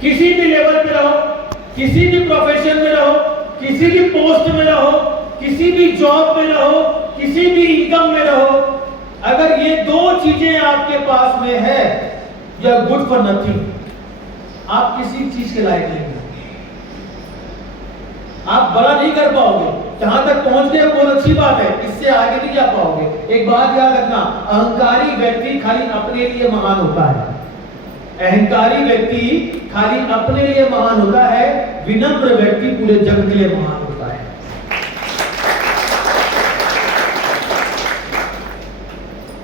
किसी भी लेवल पे रहो, किसी भी प्रोफेशन में रहो, किसी भी पोस्ट में रहो, किसी भी जॉब में रहो, किसी भी इनकम में रहो, अगर ये दो चीजें आपके पास में है, you are good for nothing. आप किसी चीज के लायक नहीं, आप बड़ा नहीं कर पाओगे। जहां तक पहुंच गए बहुत अच्छी बात है, इससे आगे नहीं जा पाओगे। एक बात याद रखना, अहंकारी व्यक्ति खाली अपने लिए महान होता है। अहंकारी व्यक्ति खाली अपने लिए महान होता है, विनम्र व्यक्ति पूरे जग के लिए महान होता है।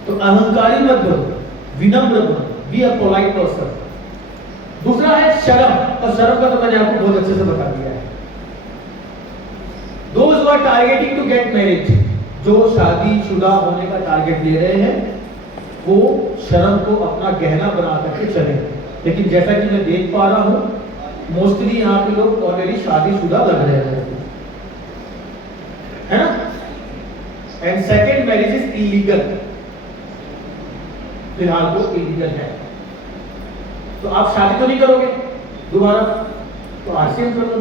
तो अहंकारी मत बनो, विनम्र बनो, बी अ पोलाइट पर्सन। दूसरा है शर्म, और शर्म का तो मैंने आपको बहुत अच्छे से बता दिया है। Those who are targeting to get married, जो शादीशुदा होने का टारगेट ले रहे हैं, वो शर्म को अपना गहना बना करके चले। लेकिन जैसा कि मैं देख पा रहा हूं, मोस्टली यहाँ पे लोग ऑलरेडी शादीशुदा लग रहे हैं, है ना? And second, marriage is illegal, फिलहाल तो इलीगल है। तो आप शादी तो नहीं करोगे दोबारा, तो आरसीएम कर लो,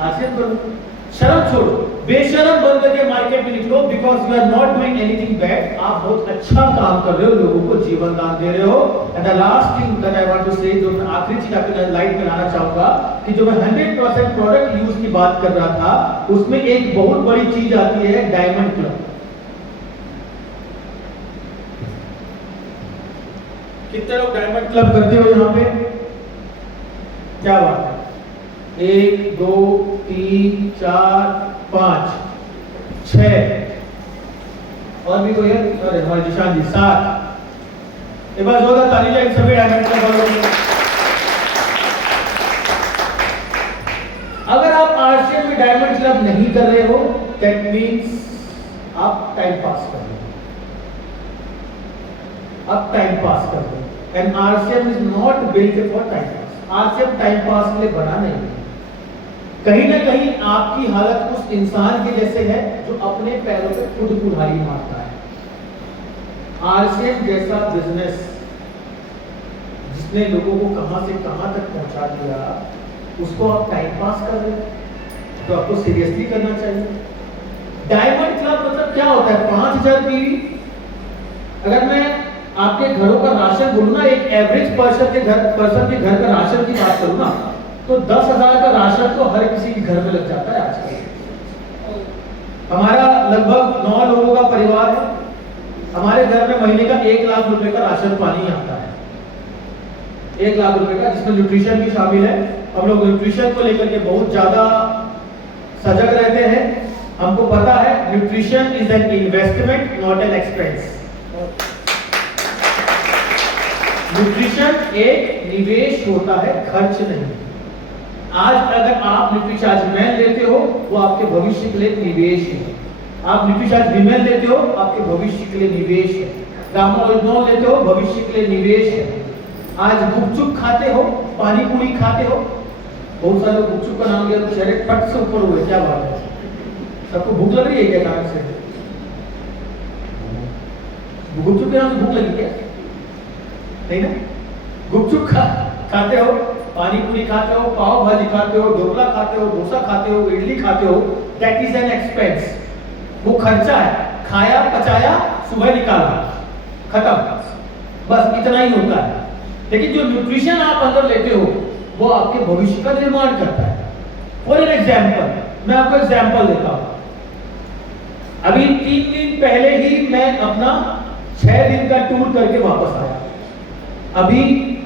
आरसीएम करो। शर्म छोड़ो, बेशरम बन करके मार्केट में निकलो, because you are not doing anything bad. आप बहुत अच्छा काम कर रहे हो, लोगों को जीवन दान दे रहे हो। And the last thing that I want to say, जो मैं आखिरी चीज आपके लाइट में लाना चाहूंगा, कि जो मैं 100% प्रोडक्ट यूज की बात कर रहा था, उसमें एक बहुत बड़ी चीज आती है, डायमंड क्लब। कितने लोग डायमंड क्लब करते हो यहाँ पे? क्या बात है? 1 2 3 4 5 6 और भी कोई है? अरे हमारे निशान जी 7। एक बार जोरदार ताली जाए सभी डायमंड क्लब वालों को। अगर आप आरसीएम में डायमंड क्लब नहीं कर रहे हो, दैट मींस आप टाइम पास कर रहे हो, आप टाइम पास कर रहे हो। And RCM is not built for time pass. RCM time pass के लिए बना नहीं है। कहीं ना कहीं आपकी हालत उस इंसान के जैसे है जो अपने पैरों पे खुद कुल्हाड़ी मारता है। आरसीएम जैसा बिजनेस जिसने लोगों को कहां से कहां तक पहुंचा दिया, उसको आप टाइम पास कर रहे हैं, तो आपको सीरियसली करना चाहिए। डायमंड क्लब मतलब क्या होता है? 5000 पीवी। अगर मैं आपके घरों का राशन बोलूं ना, एक एवरेज पर्सन के घर का राशन की बात करूं ना, तो 10,000 का राशन तो हर किसी के घर में लग जाता है आजकल। हमारा लगभग 9 लोगों का परिवार है। हमारे घर में महीने का 1 लाख रुपए का राशन पानी आता है, 1 लाख रुपए का, जिसमें न्यूट्रिशन भी शामिल है। हम लोग न्यूट्रिशन को लेकर के बहुत ज्यादा सजग रहते हैं। हमको पता है nutrition is an investment, not an expense. Nutrition एक निवेश होता है, खर्च नहीं। आज अगर आप न्यूट्रीचार्ज मैन लेते हो, वो आपके भविष्य के लिए निवेश है। आप न्यूट्रीचार्ज विमेन लेते हो, आपके भविष्य के लिए निवेश है। गामोजोन लेते हो, भविष्य के लिए निवेश है। आज गुपचुप खाते हो, पानी पूरी खाते हो, बहुत सारे लोग गुपचुप का नाम लिया तो चेहरे पट से ऊपर हुए, क्या बात है? सबको भूख लग रही है क्या? कारण से गुपचुप के नाम से भूख लगी क्या? नहीं ना? गुपचुप खाते हो, पानी पूरी खाते हो, पाव भाजी खाते हो, ढोकला खाते हो, डोसा खाते हो, इडली खाते हो, दैट इज एन एक्सपेंस। वो खर्चा है। खाया, पचाया, सुबह निकाला, खत्म, बस इतना ही होता है। लेकिन जो न्यूट्रिशन आप अंदर लेते हो, वो आपके भविष्य का निर्माण करता है। फॉर एन एग्जाम्पल, मैं आपको एग्जाम्पल देता हूं। अभी 3 दिन पहले ही मैं अपना 6 दिन का टूर करके वापस आया। अभी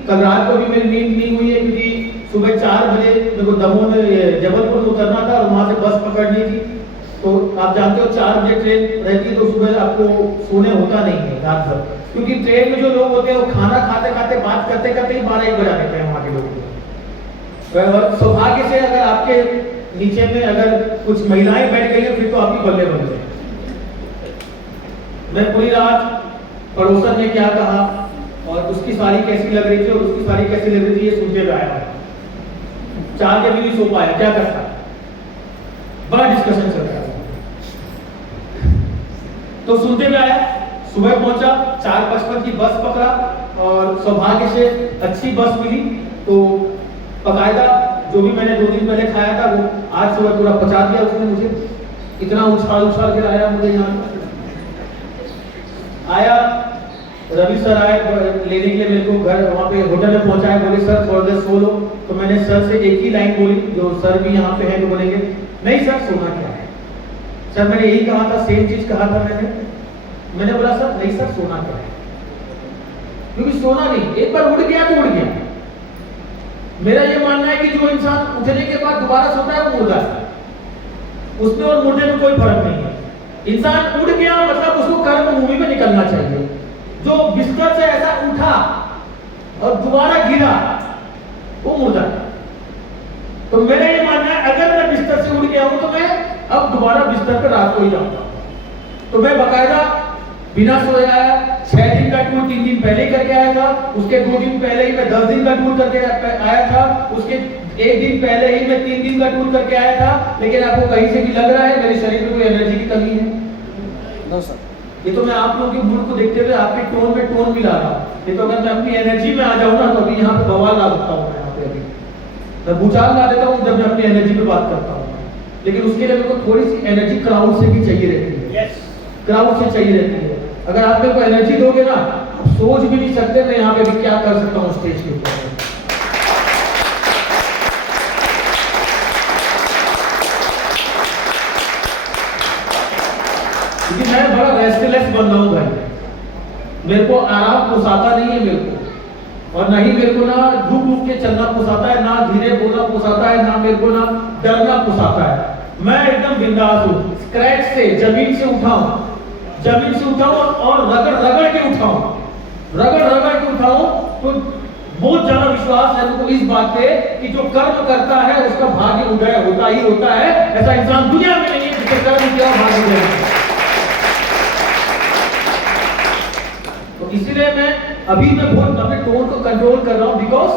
कल रात को भी मेरी नींद नहीं हुई है, क्योंकि सुबह 4 बजे मेरे को दमोह में जबलपुर में उतरना था और वहां से बस पकड़नी थी। तो आप जानते हो 4 बजे ट्रेन रहती है, तो सुबह आपको सोने होता नहीं है रात भर, क्योंकि ट्रेन में जो लोग होते हैं वो खाना खाते खाते बात करते करते ही 12-1 बजा देते हैं वहां के लोग। सौभाग्य से अगर आपके नीचे में अगर कुछ महिलाएं बैठ गई है, फिर तो आपकी बल्ले बल्ले। मैं पूरी रात पड़ोसन ने क्या कहा और उसकी साड़ी कैसी लग रही थी और उसकी साड़ी कैसी लग रही थी, ये सुनते हुए आया। 4 के भी नहीं सो पाया, क्या करता? बड़ा डिस्कशन चल रहा है। तो सुनते हुए आया, सुबह पहुंचा, 4:55 की बस पकड़ा, और सौभाग्य से अच्छी बस मिली, तो बाकायदा जो भी मैंने 2 दिन पहले खाया था वो आज सुबह पूरा पचा दिया उसने मुझे। इतना उछाल उछाल के आया मुझे यहाँ आया। रवि सर आए लेने के लिए मेरे को घर वहाँ पे होटल में पहुँचाया, बोले सर थोड़ा देर सो लो। तो मैंने सर से एक ही लाइन बोली, जो सर भी यहाँ पे हैं तो बोलेंगे नहीं सर सोना क्या है। सर मैंने यही कहा था, सेम चीज कहा था मैंने बोला सर नहीं सर सोना क्या है, क्योंकि सोना नहीं, एक बार उड़ गया तो उड़ गया। मेरा ये मानना है कि जो इंसान उठने के बाद दोबारा सोता है वो मुर्दा है, उसमें और मुर्दे में कोई फर्क नहीं है। इंसान उड़ गया मतलब उसको कर्म भूमि में निकलना चाहिए। जो बिस्तर से ऐसा उठा और दोबारा गिरा वो मुर्दा है। तो मेरा ये मानना है अगर मैं बिस्तर से उड़ गया हूं तो मैं अब दोबारा बिस्तर पर रात को ही जाऊंगा। तो मैं बकायदा बिना सोया आया, 6 दिन का टूर 3 दिन पहले करके आया था, उसके 2 दिन पहले ही मैं 10 दिन का टूर करके आया था, उसके 1 दिन पहले ही मैं 3 दिन का टूर करके आया था। लेकिन आपको कहीं से भी लग रहा है मेरे शरीर में कोई एनर्जी की कमी है? No sir. ये तो मैं आप लोगों के मूड को देखते हुए आपके टोन में टोन मिला रहा हूं। ये तो अगर मैं अपनी एनर्जी में आ जाऊं ना तो अभी यहाँ पे बवाल ला सकता हूँ। मैं यहाँ पे अभी मैं भूचाल ला देता हूँ जब मैं अपनी एनर्जी पे बात करता हूँ। लेकिन उसके लिए मेरे को थोड़ी सी एनर्जी क्राउड से भी चाहिए रहती है। क्राउड से चाहिए रहती है। अगर आप मेरे को एनर्जी दोगे ना, आप सोच भी नहीं सकते मैं यहाँ पे भी क्या कर सकता हूँ स्टेज के ऊपर। क्योंकि मैं बड़ा रेस्टलेस बन रहा हूँ भाई, मेरे को आराम पोसाता नहीं है मेरे को, और ना ही मेरे को ना रुक रुक के चलना पोसाता है, ना धीरे बोलना पोसाता है, ना मेरे को ना डरना पोसाता है। मैं एकदम बिंदास हूँ, स्क्रैच से जमीन से उठाऊं, जमीन से उठाऊं और रगड़ रगड़ के उठाऊं, रगड़ रगड़ के उठाऊं। तो बहुत ज्यादा विश्वास है मुझको इस बात पे कि जो कर्म करता है उसका भाग्य उदय होता ही होता है। ऐसा इंसान दुनिया में नहीं है जिसके कर्म किया भाग्य उदय। तो इसीलिए मैं अभी मैं बहुत अपने टोन को कंट्रोल कर रहा हूं, बिकॉज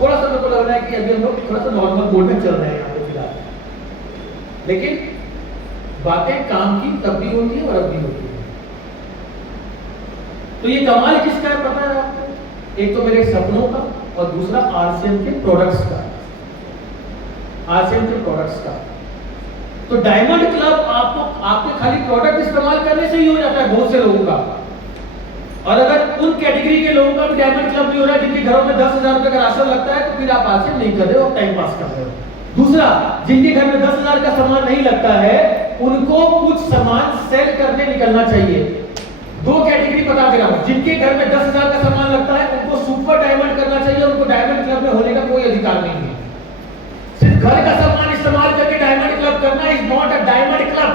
थोड़ा सा मेरे को लग रहा है कि अभी हम लोग थोड़ा सा नॉर्मल मोड में चल रहे हैं यहाँ पे फिलहाल। लेकिन बातें काम की तब भी होती है और अब भी होती है। तो ये कमाल किसका है पता है आपको? एक तो मेरे सपनों का और दूसरा आरसीएम के प्रोडक्ट्स का। आरसीएम के प्रोडक्ट्स का तो डायमंड क्लब आपको आपके खाली प्रोडक्ट इस्तेमाल करने से ही हो जाता है बहुत से लोगों का। और अगर उन कैटेगरी के लोगों का भी डायमंड क्लब नहीं हो रहा है जिनके घरों में 10,000 रुपए का राशन लगता है, तो फिर आप आरसीएम नहीं कर रहे हो, टाइम पास कर रहे हो। दूसरा, जिनके घर में 10,000 का सामान नहीं लगता है उनको कुछ सामान सेल करने निकलना चाहिए। 2 कैटेगरी बता दे रहा हूं, जिनके घर में 10,000 का सामान लगता है उनको सुपर डायमंड करना चाहिए, उनको डायमंड क्लब में होने का कोई अधिकार नहीं है। सिर्फ घर का सामान इस्तेमाल करके डायमंड क्लब करना is not a diamond club,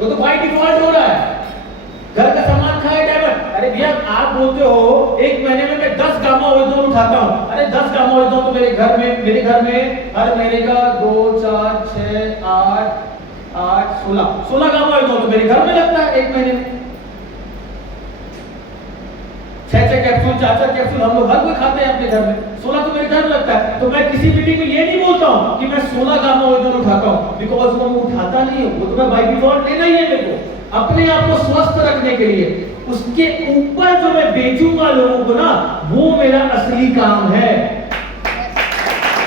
वो तो बाय डिफॉल्ट हो रहा है। घर का सामान खाए डायमंड। अरे भैया आप बोलते हो 1 महीने में मैं 10 गामा ओरिजिनल उठाता हूं। अरे 10 गामा ओरिजिनल तो मेरे घर में हर महीने का 2 4 6 8 16 गामा ओरिजिनल तो मेरे घर में लगता है 1 महीने में। 6 कैप्सूल 4 कैप्सूल हम लोग हर कोई खाते हैं अपने घर में, 16 तो मेरे घर में लगता है। तो मैं किसी मीटिंग में ये नहीं बोलता हूं कि मैं 16 गामा ओरिजिनल उठाता हूं, बिकॉज वो मैं उठाता नहीं हूं, वो तो मैं बाय डिफॉल्ट लेना ही है मेरे को अपने आप को स्वस्थ रखने के लिए। उसके ऊपर जो मैं बेचूंगा लोगों को ना, वो मेरा असली काम है,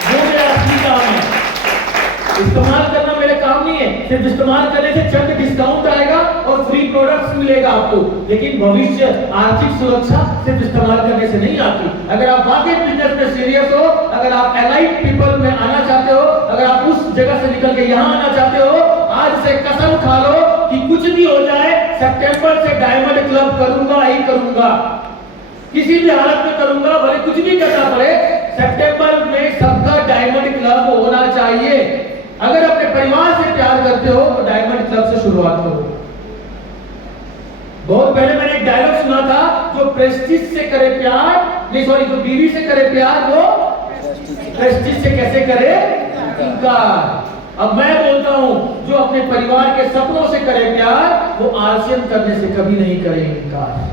वो मेरा असली काम है। इस्तेमाल करना मेरा काम नहीं है, सिर्फ इस्तेमाल करने से चंद डिस्काउंट आएगा और फ्री प्रोडक्ट्स मिलेगा आपको, लेकिन भविष्य आर्थिक सुरक्षा सिर्फ इस्तेमाल करने से नहीं आती। अगर आप वाकई बिजनेस में सीरियस हो, अगर आप एलाइट पीपल में आना चाहते हो, अगर आप उस जगह से निकल के यहाँ आना चाहते हो, आज से कसम खा लो कि कुछ भी हो जाए सितंबर से डायमंड क्लब करूंगा ही करूंगा, किसी भी हालत में करूंगा, भले कुछ भी करना पड़े। सितंबर में सबका डायमंड क्लब होना चाहिए। अगर अपने परिवार से प्यार करते हो तो डायमंड क्लब से शुरुआत करो। बहुत पहले मैंने एक डायलॉग सुना था, जो प्रेस्टीज से करे प्यार, नहीं सॉरी, जो बीवी से करे प्यार वो प्रेस्टीज से कैसे करे इनकार। अब मैं बोलता हूं, जो अपने परिवार के सपनों से करे प्यार, वो आरसीएम करने से कभी नहीं करे इनकार।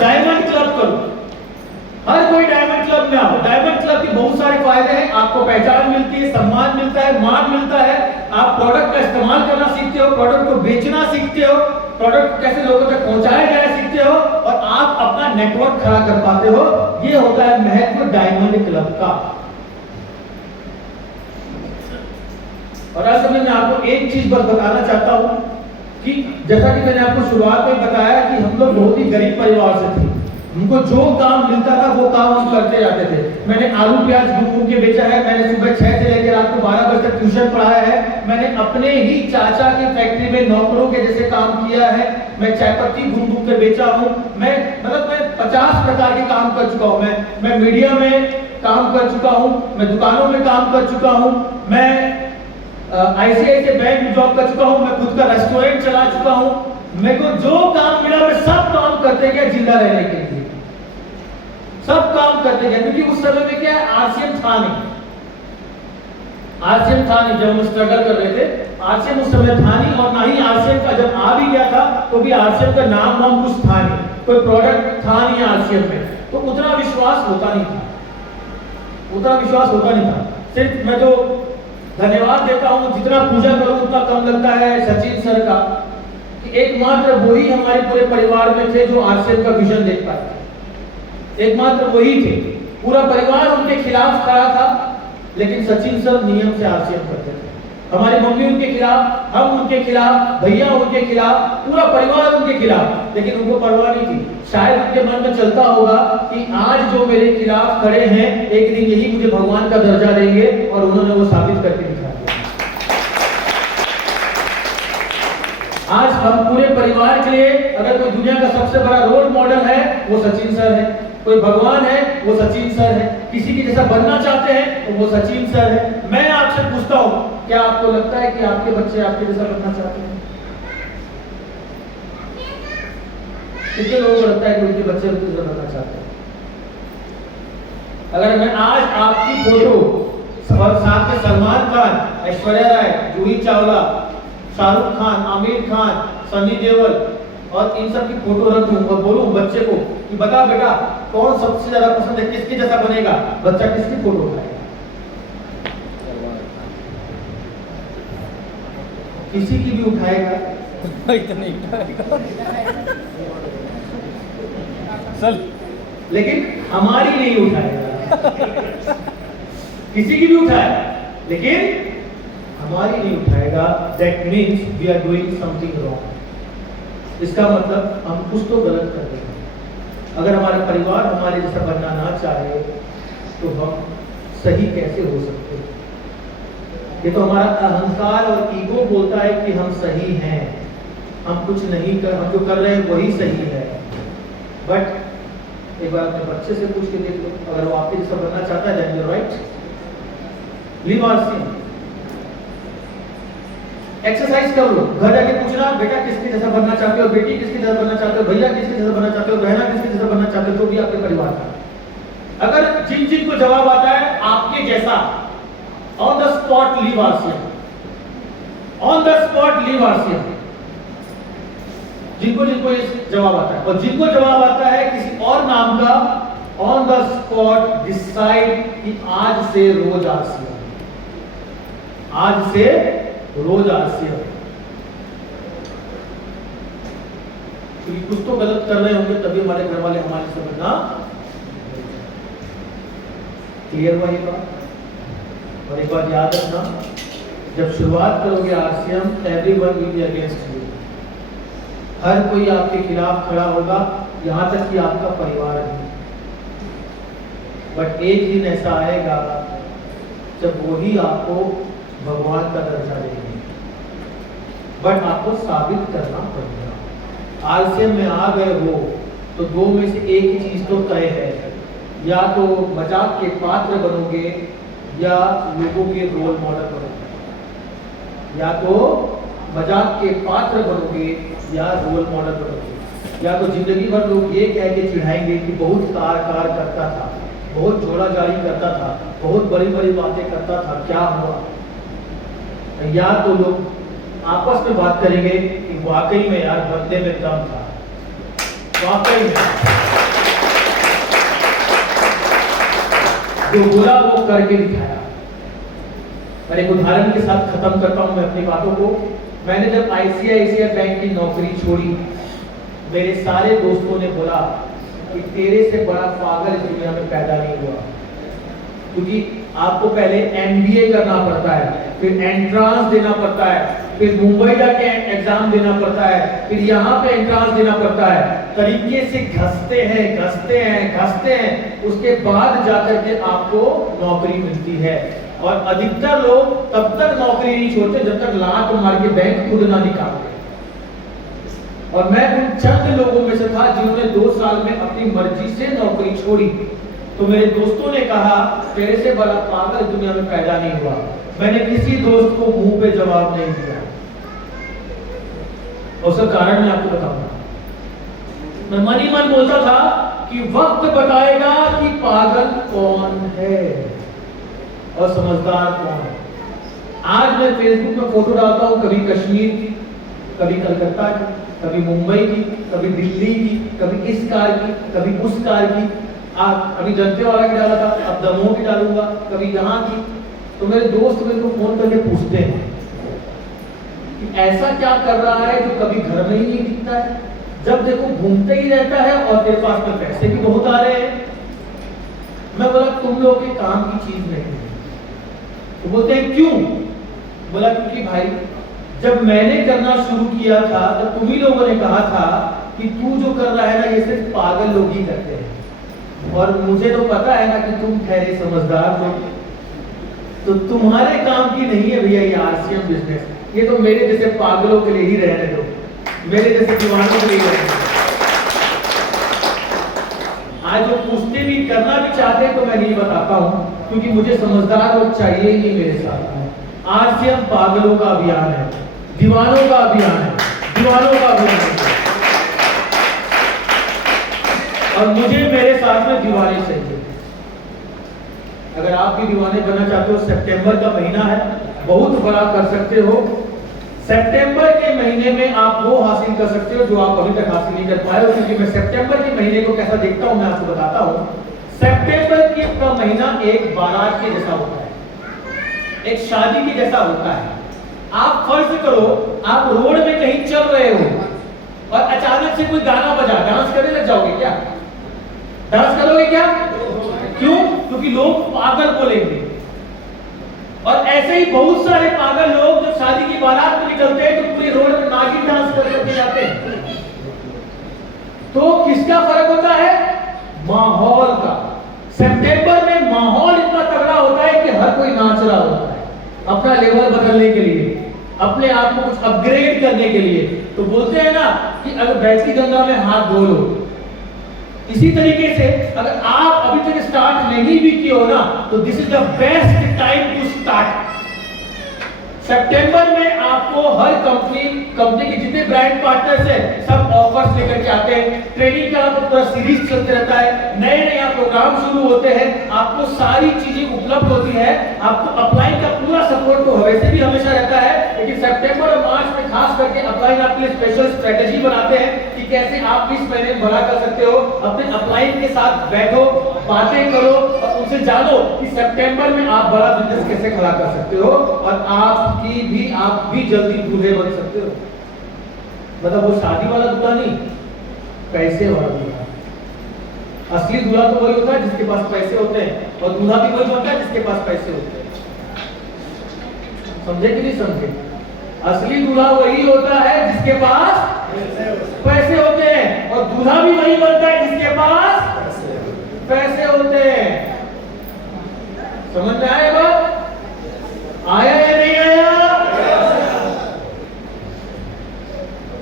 डायमंड क्लब करो, हर कोई डायमंड क्लब क्लब में आओ। डायमंड क्लब के बहुत सारे फायदे हैं, आपको पहचान मिलती है, सम्मान मिलता है, मान मिलता है, आप प्रोडक्ट का इस्तेमाल करना सीखते हो, प्रोडक्ट को बेचना सीखते हो, प्रोडक्ट कैसे लोगों तक पहुंचाया जाए सीखते हो, और आप अपना नेटवर्क खड़ा कर पाते हो। ये होता है महत्व डायमंड क्लब का। और ऐसे में मैं आपको एक चीज बस बताना चाहता हूं कि जैसा कि मैंने आपको शुरुआत में बताया कि हम लोग बहुत ही गरीब परिवार से थे, हमको जो काम मिलता था वो काम हम करते जाते थे। मैंने आलू प्याज घूम के बेचा है, मैंने सुबह 6 से लेकर रात को 12 बजे तक ट्यूशन पढ़ाया है, मैंने अपने ही चाचा की फैक्ट्री में नौकरों के जैसे काम किया है, मैं चाय पत्ती घूम घूम के बेचा हूँ, मैं 50 प्रकार के काम कर चुका हूँ। मैं मीडिया में काम कर चुका हूँ, मैं दुकानों में काम कर चुका हूँ, मैं ICICI बैंक में जॉब कर चुका हूँ, मैं खुद का रेस्टोरेंट चला चुका हूँ। मेरे को जो काम मिला मैं सब काम करते गया जिंदा रहने के लिए, सब काम करते गए, क्योंकि उस समय में क्या है, आरसीएम था नहीं, जब हम स्ट्रगल कर रहे थे आरसीएम उस समय था नहीं, और ना ही आरसीएम का जब आ भी गया था तो भी आरसीएम का नाम वाम कुछ था नहीं, कोई प्रोडक्ट था नहीं आरसीएम में, तो उतना विश्वास होता नहीं था। सिर्फ मैं तो धन्यवाद देता हूं, जितना पूजा करूं उतना कम लगता है सचिन सर का, कि एकमात्र वही हमारे पूरे परिवार में थे जो आरसीएम का विजन देख पाए, एकमात्र वही थे। पूरा परिवार उनके खिलाफ खड़ा था, लेकिन सचिन सर नियम से आरसीएम करते थे। हमारी मम्मी उनके खिलाफ, हम उनके खिलाफ, भैया उनके खिलाफ, पूरा परिवार उनके खिलाफ, लेकिन उनको परवाह नहीं थी। शायद उनके मन में चलता होगा कि आज जो मेरे खिलाफ खड़े हैं एक दिन यही मुझे भगवान का दर्जा देंगे, और उन्होंने वो साबित करके दिखा दिया। आज हम पूरे परिवार के लिए अगर कोई दुनिया का सबसे बड़ा रोल मॉडल है वो सचिन सर है, कोई भगवान है वो सचिन सर है, किसी की जैसा बनना चाहते हैं तो वो सचिन सर है। मैं आपसे पूछता हूं, क्या आपको लगता है कि आपके बच्चे आपके जैसा बनना चाहते हैं? कितने लोगों को लगता है कि उनके बच्चे उनके जैसा बनना चाहते हैं? अगर मैं आज आपकी फोटो और साथ में सलमान खान, ऐश्वर्या राय, जूही चावला, शाहरुख खान, आमिर खान, सनी देओल और इन सब की फोटो रख दूं और बोलूं बच्चे को कि बता बेटा कौन सबसे ज्यादा पसंद है, किसके जैसा बनेगा, बच्चा किसकी फोटो उठाएगा? किसी की भी उठाएगा? नहीं उठाएगा। चल, लेकिन हमारी नहीं उठाएगा। किसी की भी उठाए लेकिन हमारी नहीं उठाएगा। That means we are doing something wrong. इसका मतलब हम कुछ तो गलत कर रहे हैं। अगर हमारा परिवार हमारे जैसा बनना ना चाहे तो हम सही कैसे हो सकते हैं? ये तो हमारा अहंकार और ईगो बोलता है कि हम सही हैं, हम कुछ नहीं कर, हम जो कर रहे हैं वही सही है। बट एक बार अपने बच्चे से पूछ के देख लो, अगर वो आपके जैसा बनना चाहता है then you right, live our exercise कर लो, घर जाके पूछना बेटा किसके जैसा बनना चाहते हो, बेटी किसके जैसा बनना चाहते हो, भैया किसके जैसा बनना चाहते हो, बहना किसके जैसा बनना चाहते हो, जो भी आपके परिवार का। अगर जिन जिन को जवाब आता है आपके जैसा, on the spot leave RCM, on the spot leave RCM. जिनको जिनको ये जवाब आता है, और जिनको जवाब आता है किसी और नाम का, ऑन द स्पॉट डिसाइड कि आज से रोज आरसीएम, आज से रोज आरसीएम। क्योंकि कुछ तो गलत कर रहे होंगे तभी हमारे घर वाले हमारे से बनना। क्लियर हुआ ये बात? और एक बात याद रखना, जब शुरुआत करोगे RCM, everyone will be against you. हर कोई आपके खिलाफ खड़ा होगा, यहां तक कि आपका परिवार है। बट एक दिन ऐसा आएगा जब वही आपको भगवान का दर्जा देंगे, बट आपको साबित करना पड़ेगा। आरसीएम में आ गए हो तो दो में से एक ही चीज तो तय है, या तो मजाक के पात्र बनोगे या लोगों के रोल मॉडल बनोगे। या तो मजाक के पात्र बनोगे या रोल मॉडल बनोगे। या तो जिंदगी भर लोग ये कह के चिढ़ाएंगे कि बहुत कार करता था, बहुत जोड़ा जारी करता था, बहुत बड़ी बड़ी बातें करता था, क्या हुआ। या तो लोग आपस में बात करेंगे कि वाकई में यार बंदे में दम था, वाकई में। जो बोला वो करके दिखाया। मैं एक उदाहरण के साथ खत्म करता हूं मैं अपनी बातों को। मैंने जब ICICI बैंक की नौकरी छोड़ी, मेरे सारे दोस्तों ने बोला कि तेरे से बड़ा पागल इस दुनिया में पैदा नहीं हुआ, क्योंकि आपको पहले MBA करना पड़ता है, फिर एंट्रांस देना पड़ता है, फिर मुंबई जाके एग्जाम देना पड़ता है, फिर यहाँ पे एंट्रांस देना पड़ता है, तरीके से घसते हैं, उसके बाद जाकर के आपको नौकरी मिलती है। और अधिकतर लोग तब तक नौकरी नहीं छोड़ते जब तक लात मार के बैंक खुद ना निकालते। और मैं उन चंद लोगों में से था जिन्होंने 2 साल में अपनी मर्जी से नौकरी छोड़ी। तो मेरे दोस्तों ने कहा तेरे से बड़ा पागल दुनिया में पैदा नहीं हुआ। मैंने किसी दोस्त को मुंह पे जवाब नहीं दिया। उसका कारण मैं आपको बताऊंगा। मैं मन ही मन बोलता था कि वक्त बताएगा कि पागल कौन है और समझदार कौन है। आज मैं फेसबुक में फोटो डालता हूं, कभी कश्मीर की, कभी कलकत्ता की, कभी मुंबई की, कभी दिल्ली की, कभी इस कार की, कभी उस कार की। अभी दंतेवाड़ा की डाला था, अब दमोह की डालूंगा, कभी यहाँ की। तो मेरे दोस्त मेरे को फोन करके पूछते हैं कि ऐसा क्या कर रहा है जो कभी घर में ही नहीं दिखता है, जब देखो घूमते ही रहता है और तेरे पास में पैसे भी बहुत आ रहे हैं। मैं बोला तुम लोग के काम की चीज नहीं है। तो बोलते हैं क्यों? बोला क्योंकि भाई जब मैंने करना शुरू किया था तो तुम ही लोगों ने कहा था कि तू जो कर रहा है ना ये सिर्फ पागल लोग ही करते हैं, और मुझे तो पता है ना कि तुम ठहरे समझदार हो, तो तुम्हारे काम की नहीं है भैया ये RCM बिजनेस। ये तो मेरे जैसे पागलों के लिए ही रहने दो, मेरे जैसे दीवानों के लिए रहने दो। आज जो पूछते भी करना भी चाहते तो मैं नहीं बताता हूं, क्योंकि मुझे समझदार लोग चाहिए ही मेरे साथ में। RCM पागलों का अभियान है, दीवानों का अभियान है, दीवानों का अभियान है। और मुझे मेरे साथ में दीवाने चाहिए। अगर आप भी दीवाने बनना चाहते हो, सितंबर का महीना है, बहुत बड़ा कर सकते हो। सितंबर के महीने में आप वो हासिल कर सकते हो जो आप अभी तक हासिल नहीं कर पाए हो, क्योंकि मैं सितंबर के महीने को कैसा देखता हूं मैं आपको बताता हूं। सितंबर का महीना एक बारात के जैसा होता है, एक शादी के जैसा होता है। आप फर्ज करो आप रोड में कहीं चल रहे हो और अचानक से कोई गाना बजा, डांस करने लग जाओगे क्या? डांस करोगे क्या? क्यों? क्योंकि लोग पागल बोलेंगे। और ऐसे ही बहुत सारे पागल लोग जब शादी की बारात में निकलते हैं तो पूरे रोड में नागिन डांस करके जाते हैं। तो किसका फर्क होता है? माहौल का। सितंबर में माहौल इतना तगड़ा होता है कि हर कोई नाच रहा होता है अपना लेवल बदलने के लिए, अपने आप को कुछ अपग्रेड करने के लिए। तो बोलते हैं ना कि अगर बहती गंगा में हाथ धो लो, इसी तरीके से अगर आप अभी तक स्टार्ट नहीं भी किए हो ना तो this is the best time to start. सितंबर में आपको हर कंपनी के जितने ब्रांड पार्टनर्स है सब ऑफर्स लेकर के आते हैं। ट्रेनिंग का पूरा सीरीज चलते रहता है, नए नए प्रोग्राम शुरू होते हैं, आपको सारी चीजें उपलब्ध होती है, आपको अपलाइन का पूरा सपोर्ट तो वैसे भी हमेशा रहता है, लेकिन सितंबर और मार्च में खास करके अपलाइन आपके लिए स्पेशल स्ट्रेटेजी बनाते हैं कि कैसे आप इस महीने में बड़ा कर सकते हो। अपने अपलाइन के साथ बैठो, बातें करो और उनसे जानो कि सितंबर में आप बड़ा बिजनेस कैसे खड़ा कर सकते हो और आप भी जल्दी दूल्हे बन सकते हो। मतलब वो शादी वाला दूल्हा नहीं, पैसे वाला दूल्हा। असली दूल्हा तो वही होता है जिसके पास पैसे होते हैं, और दूल्हा भी वही होता है जिसके पास पैसे होते हैं। समझे कि नहीं समझे? असली दूल्हा वही होता है जिसके पास पैसे होते हैं, और दूल्हा भी वही बनता है जिसके पास पैसे होते हैं। समझ में आया बात? आया या नहीं आया?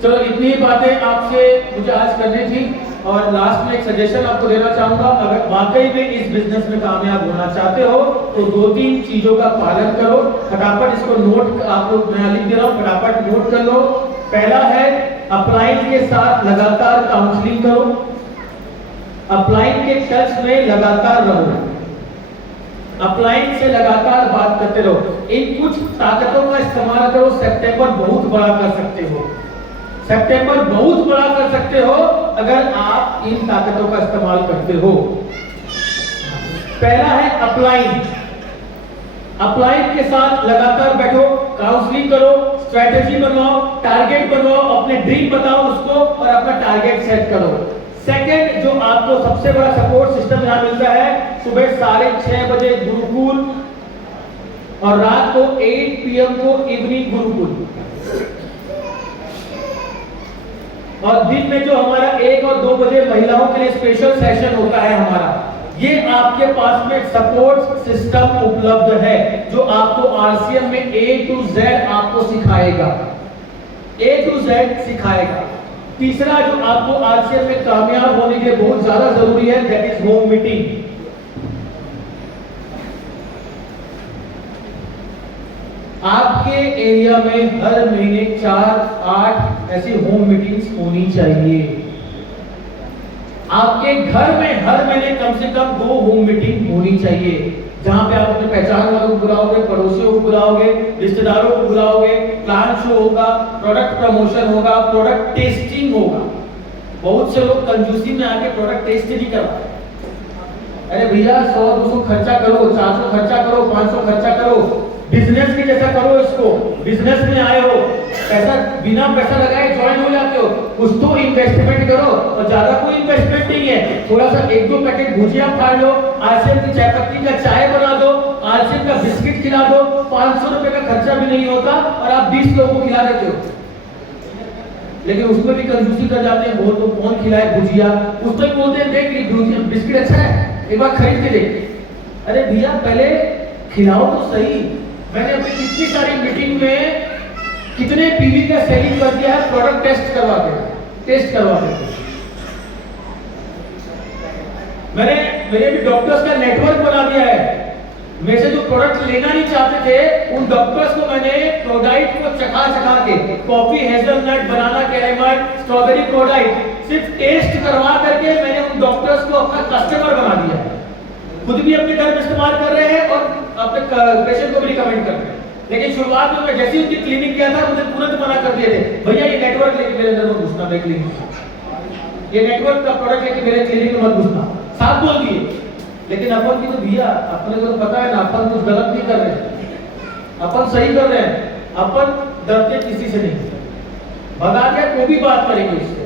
चलो इतनी ही बातें आपसे मुझे आज करनी थी। और लास्ट में एक सजेशन आपको देना चाहूंगा, अगर वाकई में इस बिजनेस में कामयाब होना चाहते हो तो 2-3 चीजों का पालन करो। फटाफट इसको नोट, आपको मैं लिख दे रहा हूं, फटाफट नोट कर लो। पहला है अपलाइन के साथ लगातार काउंसलिंग करो, अपलाइन के टच में लगातार रहो, अपलाइन से लगातार बात करते रहो। इन कुछ ताकतों का इस्तेमाल करो, सितंबर बहुत बड़ा कर सकते हो। सितंबर बहुत बड़ा कर सकते हो अगर आप इन ताकतों का इस्तेमाल करते हो। पहला है अप्लाइंग। अप्लाइंग के साथ लगातार बैठो, काउंसलिंग करो, स्ट्रेटेजी बनवाओ, टारगेट बनवाओ, अपने ड्रीम बताओ उसको और अपना टारगेट सेट करो। सेकंड, जो आपको सबसे बड़ा सपोर्ट सिस्टम यहां मिलता है, सुबह 6:30 बजे गुरुकुल और रात को 8 PM को इवनिंग गुरुकुल, और दिन में जो हमारा 1 और 2 बजे महिलाओं के लिए स्पेशल सेशन होता है हमारा। ये आपके पास में सपोर्ट सिस्टम उपलब्ध है जो आपको आरसीएम में A to Z आपको सिखाएगा, A to Z सिखाएगा। तीसरा जो आपको आरसीएम में कामयाब होने के लिए बहुत ज्यादा जरूरी है, दैट इज होम मीटिंग। आपके एरिया में हर महीने 4-8 ऐसी होम मीटिंग्स होनी चाहिए। आपके घर में हर महीने कम से कम 2 होम मीटिंग होनी चाहिए, जहां पे आप अपने पहचान वालों को बुलाओगे, पड़ोसियों को बुलाओगे, रिश्तेदारों को बुलाओगे, प्लान शो होगा, प्रोडक्ट प्रमोशन होगा, प्रोडक्ट टेस्टिंग होगा। बहुत से लोग कंजूसी में आके प्रोडक्ट टेस्ट नहीं करवाते। अरे भैया 100-200 खर्चा करो, 400 खर्चा करो, 500 खर्चा करो, बिजनेस के जैसा करो इसको। बिजनेस में आए हो, पैसा बिना पैसा लगाए ज्वाइन हो जाते हो, कुछ तो इन्वेस्टमेंट करो। और ज्यादा कोई इन्वेस्टमेंट नहीं है, थोड़ा सा 1-2 पैकेट भुजिया खा लो, आरसीएम की चाय पत्ती का चाय बना दो, आरसीएम का बिस्किट खिला दो, 500 रुपए का खर्चा भी नहीं होता और आप 20 लोगों को खिला देते हो। लेकिन उसको भी कंजूसी कर जाते हैं, बहुत लोग कौन खिलाए भुजिया, उसको ही बोलते हैं देख बिस्किट अच्छा है, एक बार खरीद के देख। अरे भैया पहले खिलाओ तो सही। मैंने अपनी कितनी सारी मीटिंग में कितने पीवी का सेलिंग कर दिया है, प्रोडक्ट टेस्ट करवा के। मेरे भी डॉक्टर्स का नेटवर्क बना दिया है। मेरे से जो प्रोडक्ट लेना नहीं चाहते थे उन डॉक्टर्स को मैंने प्रोडक्ट को चखा के, कॉफी, हेज़लनट, बनाना कैरेमल, स्ट्रॉबेरी प्रोडक्ट सिर्फ टेस्ट करवा करके मैंने उन डॉक्टर्स को अपना कस्टमर बना दिया है। खुद भी अपने घर में इस्तेमाल कर रहे हैं और अपने पेशेंट को भी रिकमेंड कर रहे हैं। लेकिन शुरुआत में मैं जैसे ही उनकी क्लिनिक गया था, मुझे तुरंत मना कर दिए थे, भैया ये नेटवर्क लेके मेरे अंदर मत घुसना, मेरे क्लिनिक ये नेटवर्क का प्रोडक्ट लेके मेरे क्लिनिक में मत घुसना, साफ बोल दिए। लेकिन अपन की तो भैया अपने को तो पता है ना, अपन कुछ गलत नहीं कर रहे, अपन सही कर रहे हैं। अपन डरते किसी से नहीं, भगा के कोई भी बात करेंगे उससे।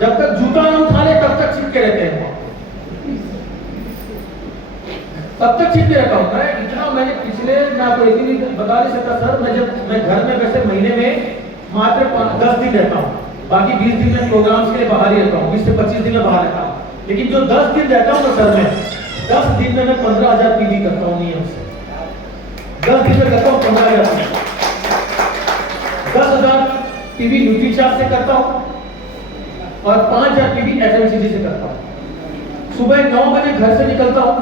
जब तक जूता ना उठा ले तब तक चिपके रहते हैं, तब तक चिपके रहता हूं मैं। इतना मैंने पिछले ना कोई भी बता नहीं सकता सर। मैं घर में वैसे महीने में मात्र 10 दिन रहता हूँ, बाकी 20 दिन में प्रोग्राम्स के लिए बाहर ही रहता हूँ, 20 से 25 दिन में बाहर रहता हूँ। लेकिन जो 10 दिन रहता हूँ ना सर में, 10 दिन में मैं 15,000 पीवी करता हूँ नियम से। 10 दिन में करता हूँ 15,000, 10,000 पीवी न्यूट्रीचार्ज से करता हूँ और 5,000 पीवी एफएमसीजी से करता हूँ। सुबह 9 बजे घर से निकलता हूँ,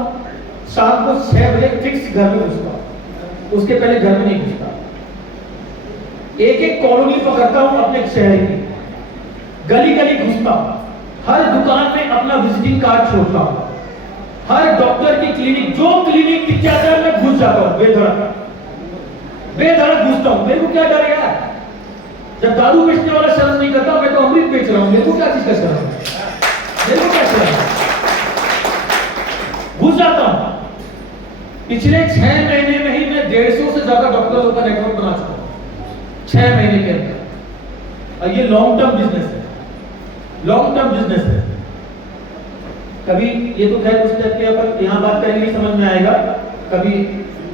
शाम को 6 बजे फिक्स घर में घुसता हूँ, उसके पहले घर में नहीं घुसता। एक कॉलोनी पकड़ता हूँ अपने शहर की, गली गली घुसता हूँ, हर दुकान में अपना विजिटिंग कार्ड छोड़ता हूँ, हर डॉक्टर की क्लिनिक, जो क्लिनिक दिख जाता है मैं घुस जाता हूँ, बेधड़क घुसता हूँ। मेरे को क्या डर यार, जब दारू बेचने वाला शर्म नहीं करता, मैं तो अमृत बेच रहा हूँ, मेरे को क्या चीज का शर्म है, मेरे को क्या शर्म, घुस जाता हूँ। पिछले 6 महीने में ही मैं 150 से ज्यादा डॉक्टरों का नेटवर्क बना चुका हूं, 6 महीने के अंदर। और ये लॉन्ग टर्म बिजनेस है, लॉन्ग टर्म बिजनेस है। कभी ये तो खैर उस टाइप के अपन यहाँ बात करेंगे, समझ में आएगा। कभी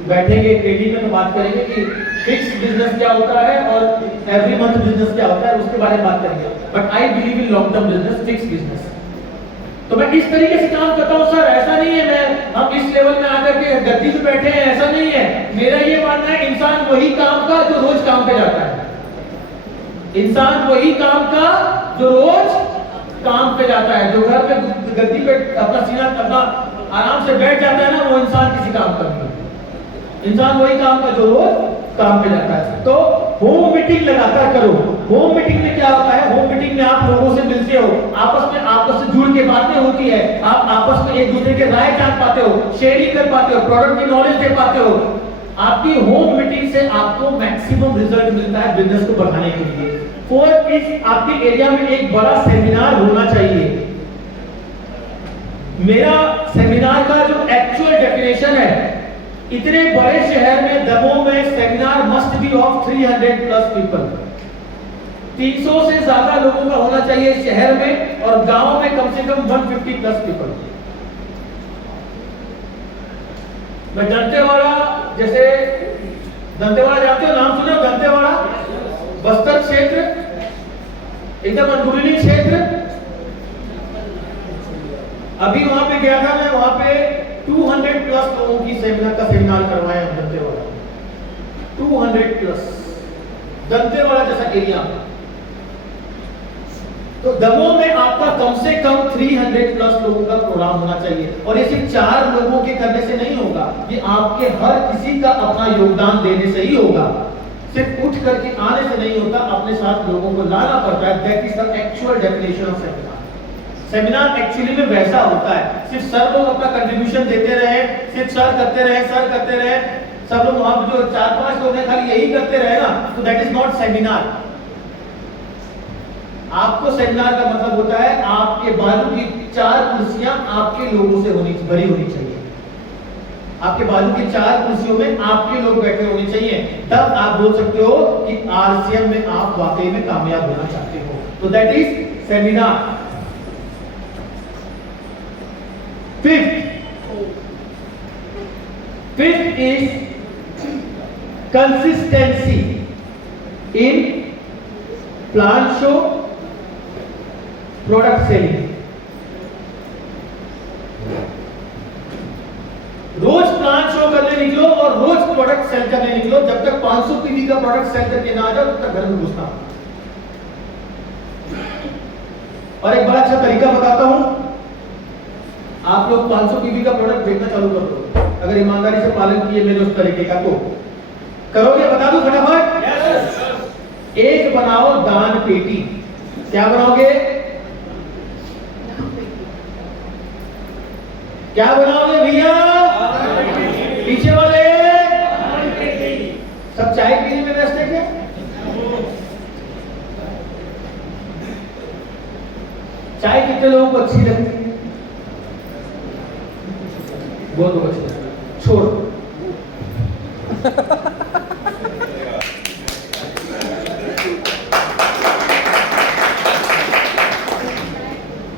बैठेंगे ट्रेडिंग में तो बात करेंगे कि फिक्स बिजनेस क्या होता है और एवरी मंथ बिजनेस क्या होता है, उसके बारे में बात करेंगे। But I believe in long term business, fix business. तो मैं किस तरीके से काम करता हूं सर, ऐसा नहीं है मैं हम इस लेवल में आकर के गद्दी पे बैठे हैं, ऐसा नहीं है। मेरा ये मानना है इंसान वही काम का जो रोज काम पे जाता है, इंसान वही काम का जो रोज काम पे जाता है। जो घर पे गद्दी पे अपना सीना अपना आराम से बैठ जाता है ना, वो इंसान किसी काम का नहीं है। इंसान वही काम का जो रोज काम पे जाता है। तो होम मीटिंग लगातार करो। होम मीटिंग में क्या होता है, होम मीटिंग में आप लोगों से मिलते हो, आपस में जुड़ के बातें होती है, आप आपस में एक दूसरे के राय जान पाते हो, शेयरिंग कर पाते हो, प्रोडक्ट की नॉलेज दे पाते हो। आपकी होम मीटिंग से आपको मैक्सिमम रिजल्ट मिलता है बिजनेस को बढ़ाने के लिए। फोर्थ इज आपके एरिया में एक बड़ा सेमिनार होना चाहिए। मेरा सेमिनार का जो एक्चुअल डेफिनेशन है, इतने बड़े शहर में दमोह में seminar must be of 300 plus people. 300 से ज्यादा लोगों का होना चाहिए शहर में, और गांव में कम से कम 150 प्लस पीपल। मैं दंतेवाड़ा, जैसे दंतेवाड़ा जानते हो, नाम सुने हो दंतेवाड़ा? बस्तर क्षेत्र, एकदम अंदरूनी क्षेत्र। अभी वहां पे गया था मैं, वहां पे 200 प्लस लोगों की सेमिनार करवाए हम दंतेवाड़ा। 200 प्लस दंतेवाड़ा जैसा एरिया। तो दमोह में आपका कम से कम 300 प्लस लोगों का प्रोग्राम होना चाहिए, और ये सिर्फ 4 लोगों के करने से नहीं होगा, ये आपके हर किसी का अपना योगदान देने से ही होगा। सिर्फ उठ करके आने से नहीं होता, अपने साथ लोगों को लाना पड़ता है। That is the actual definition of seminar. Seminar actually में वैसा होता है, सिर्फ सर लोग अपना कंट्रीब्यूशन देते रहे, सिर्फ सर करते रहे, सब लोग वहां जो 4-5 लोग हैं खाली यही करते रहे ना, तो दैट इज नॉट सेमिनार। आपको सेमिनार का मतलब होता है आपके बाजू की 4 कुर्सियां आपके लोगों से भरी होनी चाहिए। आपके बाजू की 4 कुर्सियों में आपके लोग बैठे होने चाहिए, तब आप बोल सकते हो कि आरसीएम में आप वाकई में कामयाब होना चाहते हो। तो that is seminar. Fifth is consistency in plant show, product selling। रोज प्लांट शो करने निकलो और रोज प्रोडक्ट सेल करने निकलो। जब तक 500 पीवी का प्रोडक्ट सेल करके ना आ जाओ तब तक घर में घुसना। और एक बड़ा अच्छा तरीका बताता हूं, आप लोग 500 पीवी का प्रोडक्ट बेचना चालू कर दो, अगर ईमानदारी से पालन किए मेरे उस तरीके का, तो करोगे? बता दो फटाफट। yes। एक बनाओ दान पेटी। क्या बनाओगे? क्या बनाओगे भैया? पीछे वाले सब चाय पीने में व्यस्त है क्या? चाय कितने लोगों को अच्छी लगती है? बहुत अच्छी लगती है। छोड़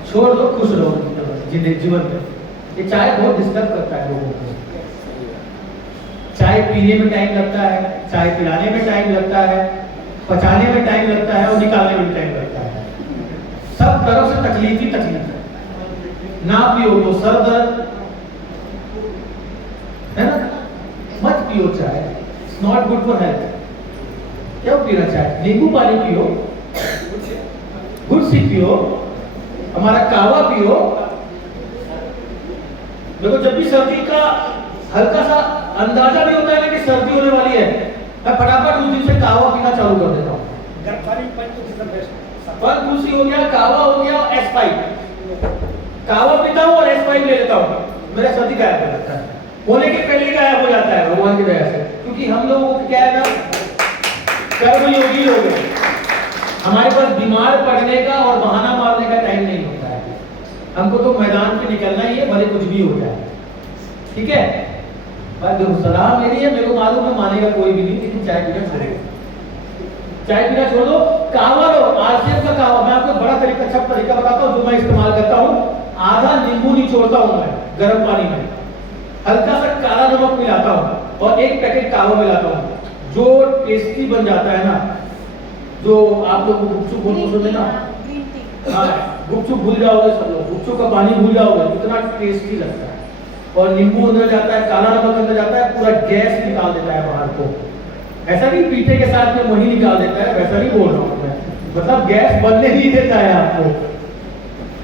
छोड़ दो, खुश रहो जिंदगी जीवन में। ये चाय बहुत डिस्टर्ब करता है लोगों को। चाय पीने में टाइम लगता है, चाय पिलाने में टाइम लगता है, पचाने में टाइम लगता है और निकालने में टाइम लगता है। सब तरफ से तकलीफ ही तकलीफ है। ना पियो तो सर दर्द है ना, मत पियो चाय, it's not good for health. क्यों पीना चाय? नींबू पानी पियो, गुड़ सी पियो, हमारा कावा पियो। देखो जब भी सर्दी का हल्का सा अंदाजा भी होता है ना कि सर्दी होने वाली है, मैं फटाफट उस दिन से कावा पीना चालू कर देता हूँ। तुलसी हो गया, कावा हो गया, S5 कावा पीता हूँ और S5 ले लेता हूँ, मेरा सर्दी गायब हो जाता है। होने के पहले ही गायब हो जाता है भगवान की दया से, क्योंकि हम लोगों को क्या है ना, कर्म योगी लोग हैं। हमारे पास बीमार पड़ने का और बहाना मारने का टाइम नहीं होता है। हमको तो मैदान पे निकलना ही है, भले कुछ भी हो जाए। ठीक है, पर जो सलाह मेरी है, मेरे को मालूम है मानेगा कोई भी नहीं, लेकिन चाय पीना छोड़ो, चाय पीना छोड़ दो, कावा लो। आरसीएम का कावा मैं आपको बड़ा तरीका, अच्छा तरीका बताता हूँ जो मैं इस्तेमाल करता हूँ। आधा नींबू निचोड़ता हूँ मैं गर्म पानी में, हल्का सा काला नमक मिलाता हूँ और 1 पैकेट कावा मिलाता हूँ। जो टेस्टी बन जाता है ना, जो आप लोग गुपचुप बोलते ना, हाँ गुपचुप भूल जाओगे सब लोग, गुपचुप का पानी भूल जाओगे, इतना टेस्टी लगता है। और नींबू अंदर जाता है, काला नमक अंदर जाता है, पूरा गैस निकाल देता है बाहर को। ऐसा नहीं पीठे के साथ में वही निकाल देता है, वैसा नहीं बोल रहा हूँ मैं, मतलब गैस बनने नहीं देता है आपको।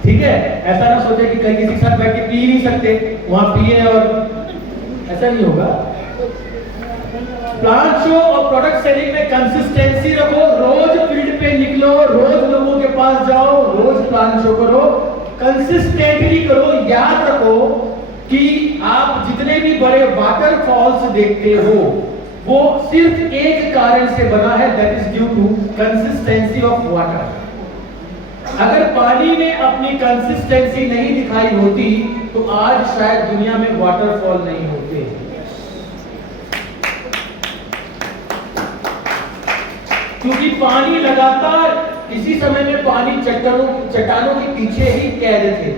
ठीक है, ऐसा ना सोचे कि कहीं किसी के साथ बैठ के पी नहीं सकते, वहां पिए, और ऐसा नहीं होगा। प्लांट शो और प्रोडक्ट सेलिंग में कंसिस्टेंसी रखो, रोज फील्ड पे निकलो, रोज लोगों के पास जाओ, रोज प्लांट शो करो, कंसिस्टेंटली करो। याद रखो कि आप जितने भी बड़े वाटरफॉल्स देखते हो वो सिर्फ एक कारण से बना है, that is due to consistency of water. अगर पानी में अपनी कंसिस्टेंसी नहीं दिखाई होती तो आज शायद दुनिया में वाटरफॉल नहीं होते। क्योंकि पानी लगातार किसी समय में पानी चट्टानों के पीछे ही कैद थे।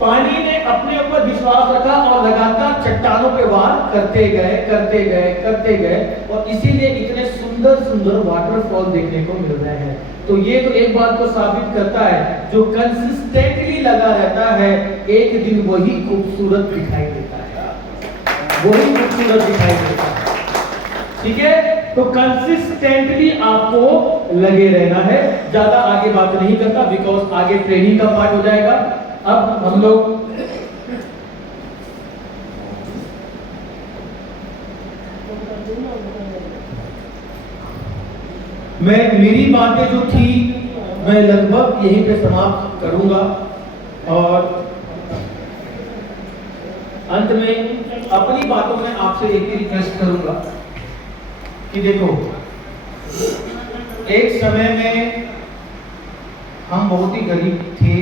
पानी ने अपने ऊपर विश्वास रखा और लगातार चट्टानों पे वार करते गए और इसीलिए इतने सुंदर सुंदर वाटरफॉल देखने को मिल रहे हैं। तो ये तो एक बात को साबित करता है, जो कंसिस्टेंटली लगा रहता है एक दिन वही खूबसूरत दिखाई देता है, वही खूबसूरत दिखाई देता है। ठीक है, तो कंसिस्टेंटली आपको लगे रहना है। ज्यादा आगे बात नहीं करता बिकॉज आगे ट्रेनिंग का पार्ट हो जाएगा। अब हम लोग मेरी बातें जो थी मैं लगभग यहीं पे समाप्त करूंगा और अंत में अपनी बातों में आपसे एक ही रिक्वेस्ट करूंगा कि देखो, एक समय में हम बहुत ही गरीब थे,